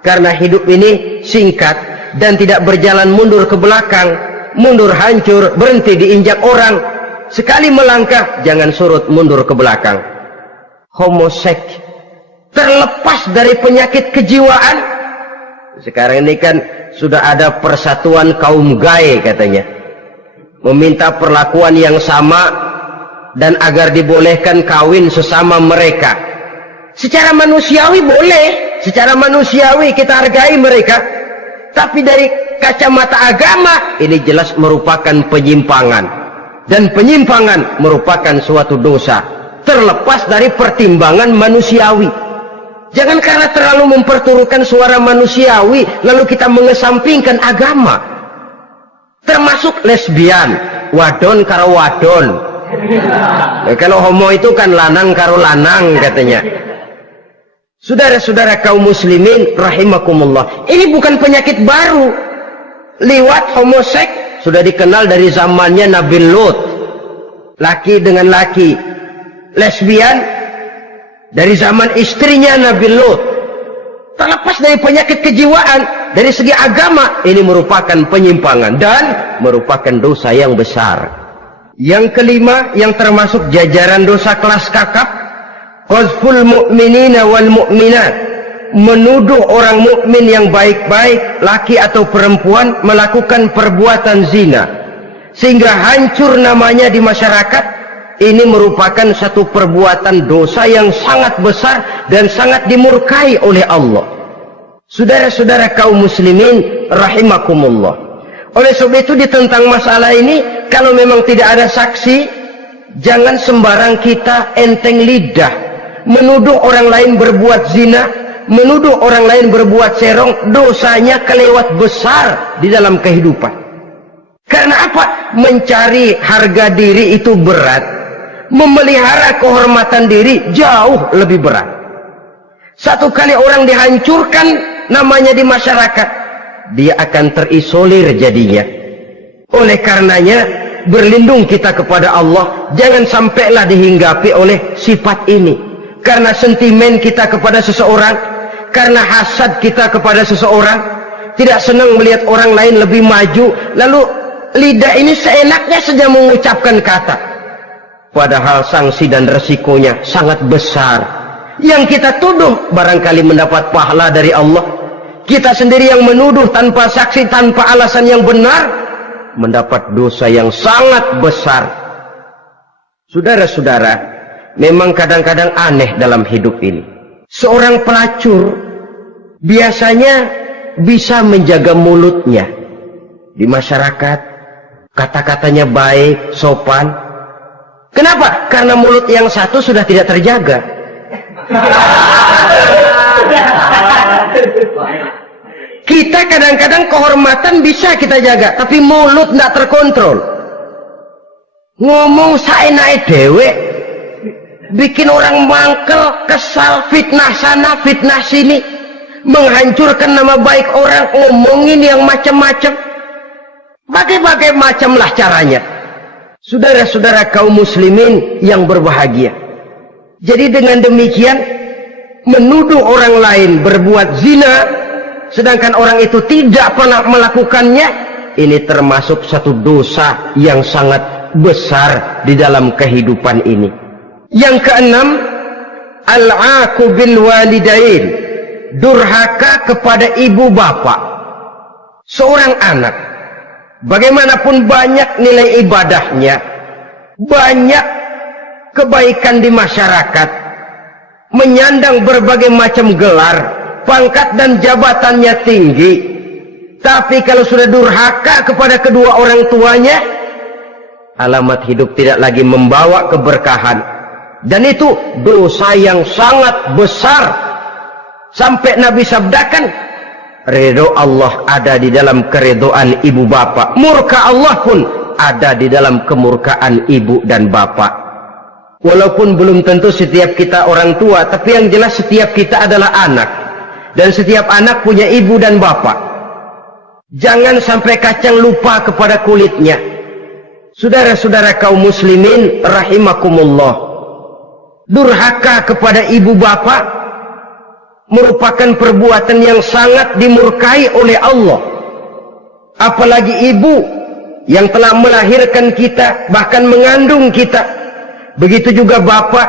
Karena hidup ini singkat dan tidak berjalan mundur ke belakang, mundur hancur, berhenti diinjak orang. Sekali melangkah, jangan surut mundur ke belakang. Homoseks terlepas dari penyakit kejiwaan. Sekarang ini kan sudah ada persatuan kaum gay katanya, meminta perlakuan yang sama dan agar dibolehkan kawin sesama mereka. Secara manusiawi boleh, secara manusiawi kita hargai mereka, tapi dari kacamata agama ini jelas merupakan penyimpangan, dan penyimpangan merupakan suatu dosa terlepas dari pertimbangan manusiawi. Jangan karena terlalu memperturutkan suara manusiawi lalu kita mengesampingkan agama. Termasuk lesbian, wadon karo wadon. Kalau homo itu kan lanang karo lanang katanya. Saudara-saudara kaum muslimin rahimakumullah, ini bukan penyakit baru. Liwat, homoseks sudah dikenal dari zamannya Nabi Lut, laki dengan laki. Lesbian dari zaman istrinya Nabi Lut. Terlepas dari penyakit kejiwaan, dari segi agama ini merupakan penyimpangan dan merupakan dosa yang besar. Yang kelima, yang termasuk jajaran dosa kelas kakap, qazful mu'minina wal mu'minat, menuduh orang mukmin yang baik-baik, laki atau perempuan, melakukan perbuatan zina sehingga hancur namanya di masyarakat. Ini merupakan satu perbuatan dosa yang sangat besar dan sangat dimurkai oleh Allah. Saudara-saudara kaum muslimin rahimakumullah, oleh sebab itu tentang masalah ini, kalau memang tidak ada saksi, jangan sembarang kita enteng lidah menuduh orang lain berbuat zina, menuduh orang lain berbuat serong. Dosanya kelewat besar di dalam kehidupan. Karena apa? Mencari harga diri itu berat, memelihara kehormatan diri jauh lebih berat. Satu kali orang dihancurkan namanya di masyarakat, dia akan terisolir jadinya. Oleh karenanya berlindung kita kepada Allah, jangan sampailah dihinggapi oleh sifat ini. Karena sentimen kita kepada seseorang, karena hasad kita kepada seseorang, tidak senang melihat orang lain lebih maju, lalu lidah ini seenaknya saja mengucapkan kata, padahal sanksi dan resikonya sangat besar. Yang kita tuduh barangkali mendapat pahala dari Allah, kita sendiri yang menuduh tanpa saksi, tanpa alasan yang benar, mendapat dosa yang sangat besar. Saudara-saudara, memang kadang-kadang aneh dalam hidup ini. Seorang pelacur biasanya bisa menjaga mulutnya di masyarakat, kata-katanya baik, sopan. Kenapa? Karena mulut yang satu sudah tidak terjaga. Kita kadang-kadang kehormatan bisa kita jaga, tapi mulut tidak terkontrol. Ngomong saenake dewe, bikin orang mangkel, kesal, fitnah sana, fitnah sini, menghancurkan nama baik orang, ngomongin yang macam-macam. Bagai-bagai macamlah caranya. Saudara-saudara kaum muslimin yang berbahagia, jadi dengan demikian menuduh orang lain berbuat zina sedangkan orang itu tidak pernah melakukannya, ini termasuk satu dosa yang sangat besar di dalam kehidupan ini. Yang keenam, al-aqu bil walidain, durhaka kepada ibu bapak. Seorang anak, bagaimanapun banyak nilai ibadahnya, banyak kebaikan di masyarakat, menyandang berbagai macam gelar, pangkat dan jabatannya tinggi, tapi kalau sudah durhaka kepada kedua orang tuanya, alamat hidup tidak lagi membawa keberkahan, dan itu dosa yang sangat besar. Sampai Nabi sabdakan, ridho Allah ada di dalam keridhaan ibu bapak, murka Allah pun ada di dalam kemurkaan ibu dan bapak. Walaupun belum tentu setiap kita orang tua, tapi yang jelas setiap kita adalah anak, dan setiap anak punya ibu dan bapak. Jangan sampai kacang lupa kepada kulitnya. Saudara-saudara kaum muslimin rahimakumullah, durhaka kepada ibu bapak merupakan perbuatan yang sangat dimurkai oleh Allah. Apalagi ibu yang telah melahirkan kita, bahkan mengandung kita. Begitu juga bapak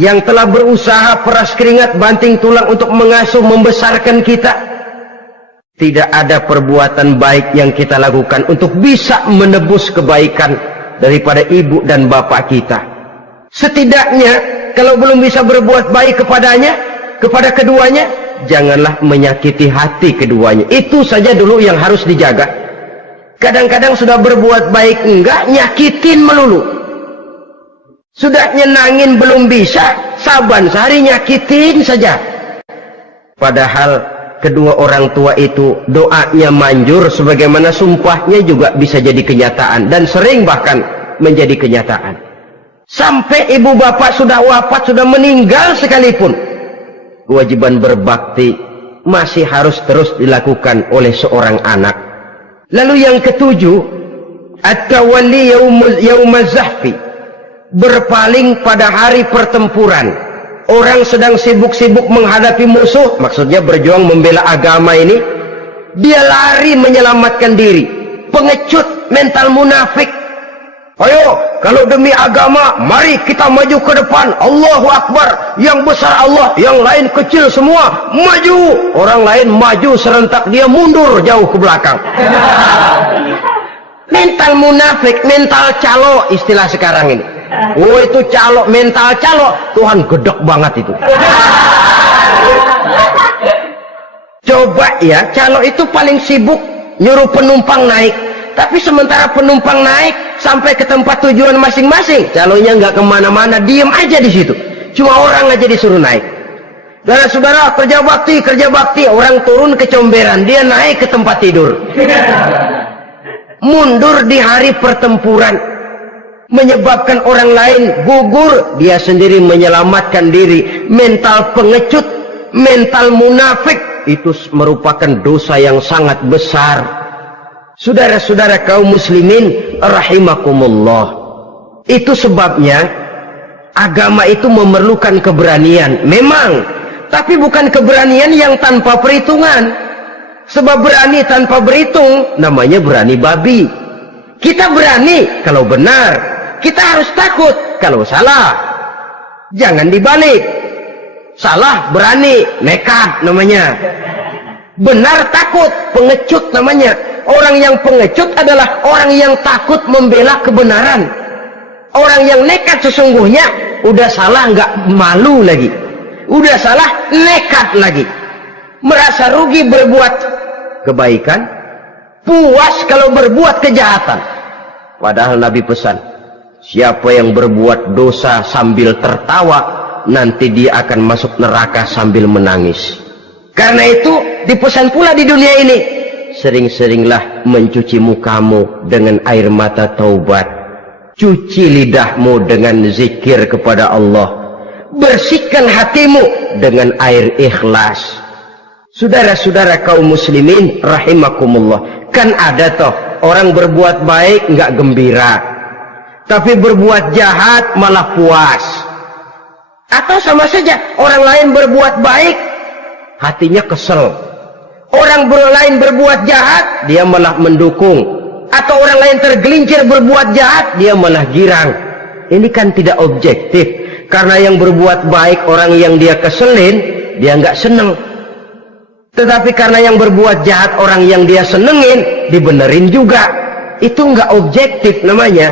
yang telah berusaha peras keringat banting tulang untuk mengasuh membesarkan kita. Tidak ada perbuatan baik yang kita lakukan untuk bisa menebus kebaikan daripada ibu dan bapak kita. Setidaknya kalau belum bisa berbuat baik kepadanya, kepada keduanya, janganlah menyakiti hati keduanya. Itu saja dulu yang harus dijaga. Kadang-kadang sudah berbuat baik enggak, nyakitin melulu. Sudah nyenangin belum bisa, saban sehari nyakitin saja. Padahal kedua orang tua itu doanya manjur, sebagaimana sumpahnya juga bisa jadi kenyataan, dan sering bahkan menjadi kenyataan. Sampai ibu bapak sudah wafat, sudah meninggal sekalipun, kewajiban berbakti masih harus terus dilakukan oleh seorang anak. Lalu yang ketujuh, at-tawalli yaumaz zahfi, berpaling pada hari pertempuran. Orang sedang sibuk-sibuk menghadapi musuh, maksudnya berjuang membela agama ini, dia lari menyelamatkan diri. Pengecut, mental munafik. Ayo, kalau demi agama, mari kita maju ke depan. Allahu Akbar, yang besar Allah, yang lain kecil semua, maju. Orang lain maju serentak, dia mundur jauh ke belakang. Mental munafik, mental calo, istilah sekarang ini. Oh, itu calo, mental calo, Tuhan gedek banget itu. Coba ya, calo itu paling sibuk nyuruh penumpang naik. Tapi sementara penumpang naik sampai ke tempat tujuan masing-masing, calonya nggak kemana-mana, diem aja di situ. Cuma orang aja disuruh naik. Saudara-saudara, kerja bakti, orang turun ke comberan, dia naik ke tempat tidur. Mundur di hari pertempuran, menyebabkan orang lain gugur, dia sendiri menyelamatkan diri. Mental pengecut, mental munafik, itu merupakan dosa yang sangat besar. Saudara-saudara kaum muslimin rahimakumullah, itu sebabnya agama itu memerlukan keberanian memang, tapi bukan keberanian yang tanpa perhitungan. Sebab berani tanpa berhitung namanya berani babi. Kita berani kalau benar, kita harus takut kalau salah. Jangan dibalik, salah berani, nekat namanya. Benar takut, pengecut namanya. Orang yang pengecut adalah orang yang takut membela kebenaran. Orang yang nekat sesungguhnya udah salah nggak malu lagi, udah salah nekat lagi, merasa rugi berbuat kebaikan, puas kalau berbuat kejahatan. Padahal Nabi pesan, siapa yang berbuat dosa sambil tertawa, nanti dia akan masuk neraka sambil menangis. Karena itu dipesan pula di dunia ini, sering-seringlah mencuci mukamu dengan air mata taubat, cuci lidahmu dengan zikir kepada Allah, bersihkan hatimu dengan air ikhlas. Saudara-saudara kaum muslimin rahimakumullah, kan ada toh orang berbuat baik nggak gembira, tapi berbuat jahat malah puas. Atau sama saja, orang lain berbuat baik hatinya kesel, orang lain berbuat jahat dia malah mendukung, atau orang lain tergelincir berbuat jahat dia malah girang. Ini kan tidak objektif, karena yang berbuat baik orang yang dia keselin dia nggak seneng, tetapi karena yang berbuat jahat orang yang dia senengin dibenerin juga. Itu nggak objektif namanya.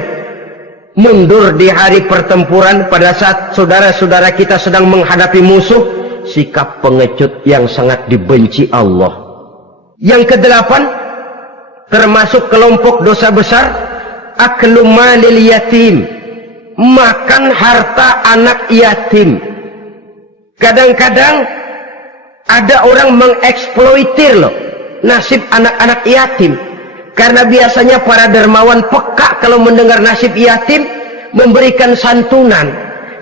Mundur di hari pertempuran pada saat saudara-saudara kita sedang menghadapi musuh, sikap pengecut yang sangat dibenci Allah. Yang kedelapan, termasuk kelompok dosa besar, aklu malil yatim, makan harta anak yatim. Kadang-kadang ada orang mengeksploitir loh nasib anak-anak yatim, karena biasanya para dermawan peka kalau mendengar nasib yatim, memberikan santunan.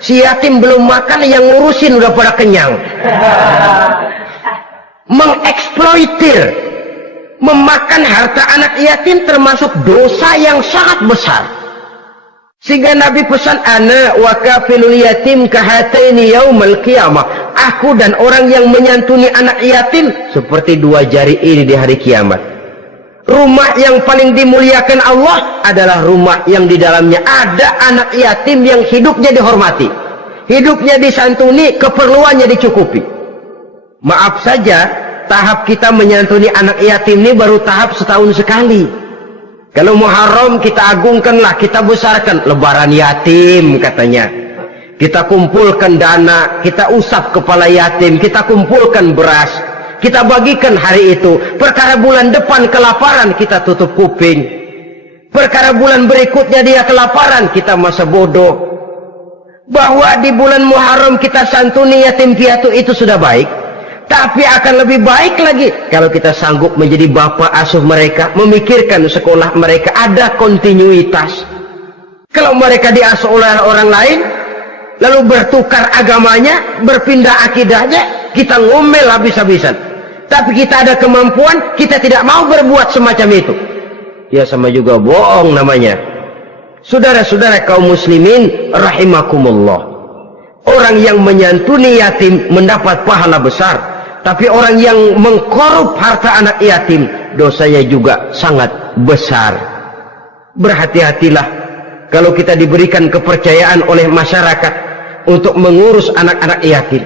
Si yatim belum makan, yang ngurusin udah pada kenyang. Mengeksploitir, memakan harta anak yatim termasuk dosa yang sangat besar. Sehingga Nabi pesan, ana wa kafilul yatim kahataini yaumal qiyamah. aku dan orang yang menyantuni anak yatim seperti dua jari ini di hari kiamat. Rumah yang paling dimuliakan Allah adalah rumah yang di dalamnya ada anak yatim yang hidupnya dihormati, hidupnya disantuni, keperluannya dicukupi. Maaf saja, tahap kita menyantuni anak yatim ini baru tahap setahun sekali. Kalau Muharram kita agungkanlah, kita besarkan. Lebaran yatim katanya, kita kumpulkan dana, kita usap kepala yatim, kita kumpulkan beras, kita bagikan hari itu. Perkara bulan depan kelaparan, kita tutup kuping. Perkara bulan berikutnya dia kelaparan, kita masa bodoh. Bahwa di bulan Muharram kita santuni yatim piatu itu sudah baik, tapi akan lebih baik lagi kalau kita sanggup menjadi bapak asuh mereka, memikirkan sekolah mereka, ada kontinuitas. Kalau mereka diasuh oleh orang lain, lalu bertukar agamanya, berpindah akidahnya, kita ngomel habis-habisan. Tapi kita ada kemampuan, kita tidak mau berbuat semacam itu. Ya sama juga bohong namanya. Saudara-saudara kaum muslimin rahimakumullah, orang yang menyantuni yatim mendapat pahala besar, tapi orang yang mengkorup harta anak yatim dosanya juga sangat besar. Berhati-hatilah kalau kita diberikan kepercayaan oleh masyarakat untuk mengurus anak-anak yatim,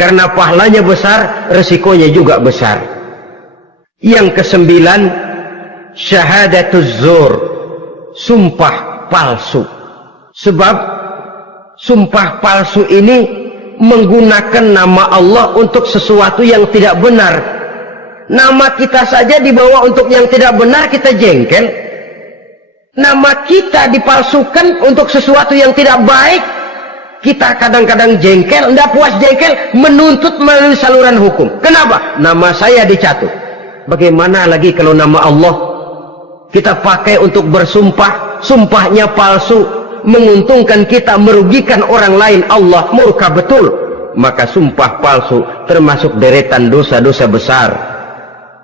karena pahalanya besar, resikonya juga besar. Yang kesembilan, syahadatuz zur, sumpah palsu. Sebab sumpah palsu ini menggunakan nama Allah untuk sesuatu yang tidak benar. Nama kita saja dibawa untuk yang tidak benar, kita jengkel. Nama kita dipalsukan untuk sesuatu yang tidak baik, kita kadang-kadang jengkel. Tidak puas jengkel, menuntut melalui saluran hukum. Kenapa? Nama saya dicatut. Bagaimana lagi kalau nama Allah kita pakai untuk bersumpah, sumpahnya palsu, menguntungkan kita, merugikan orang lain, Allah murka betul. Maka sumpah palsu termasuk deretan dosa-dosa besar.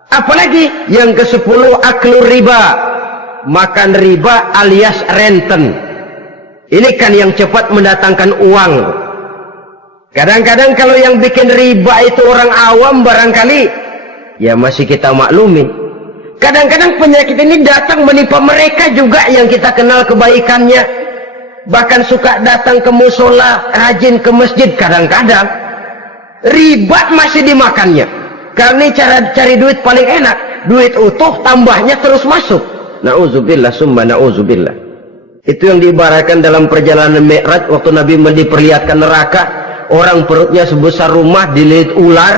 Apalagi yang ke-10, aklur riba, makan riba alias renten. Ini kan yang cepat mendatangkan uang. Kadang-kadang kalau yang bikin riba itu orang awam barangkali, ya masih kita maklumi. Kadang-kadang penyakit ini datang menimpa mereka juga yang kita kenal kebaikannya, bahkan suka datang ke musola, rajin ke masjid. Kadang-kadang riba masih dimakannya, karena cara cari duit paling enak, duit utuh tambahnya terus masuk. Na'udzubillah summa na'udzubillah. Itu yang diibaratkan dalam perjalanan Mi'raj, waktu Nabi diperlihatkan neraka, orang perutnya sebesar rumah dililit ular,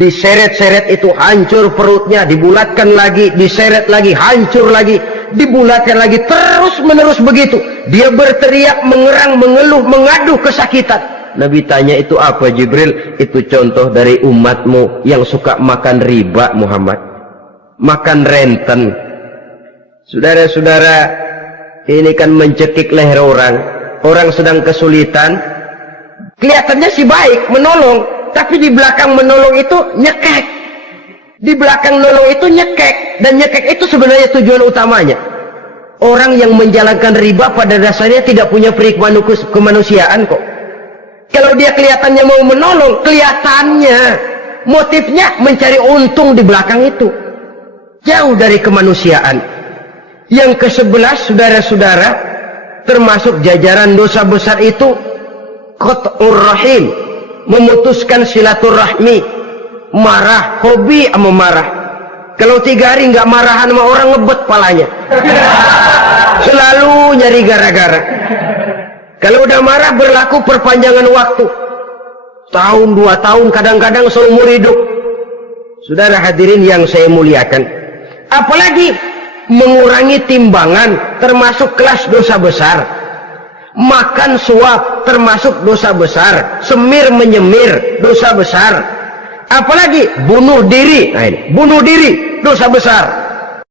diseret-seret itu hancur perutnya, dibulatkan lagi, diseret lagi, hancur lagi, dibulatkan lagi, terus menerus begitu. Dia berteriak, mengerang, mengeluh, mengadu kesakitan. Nabi tanya, itu apa Jibril? Itu contoh dari umatmu yang suka makan riba Muhammad, makan renten. Saudara-saudara, ini kan mencekik leher orang. Orang sedang kesulitan, kelihatannya sih baik, menolong, tapi di belakang menolong itu nyekek. Di belakang menolong itu nyekek, dan nyekek itu sebenarnya tujuan utamanya. Orang yang menjalankan riba pada dasarnya tidak punya perikmahan kemanusiaan kok. Kalau dia kelihatannya mau menolong, kelihatannya motifnya mencari untung di belakang itu, jauh dari kemanusiaan. Yang ke-11, saudara-saudara, termasuk jajaran dosa besar itu qat'ur rahim, memutuskan silaturahmi. Marah, hobi sama marah. Kalau 3 hari nggak marahan sama orang, ngebet palanya. Selalu nyari gara-gara. Kalau udah marah berlaku perpanjangan waktu, tahun 2 tahun, kadang-kadang seumur hidup. Saudara hadirin yang saya muliakan, apalagi mengurangi timbangan termasuk kelas dosa besar. Makan suap termasuk dosa besar. Semir menyemir dosa besar. Apalagi bunuh diri. Nah ini, bunuh diri dosa besar.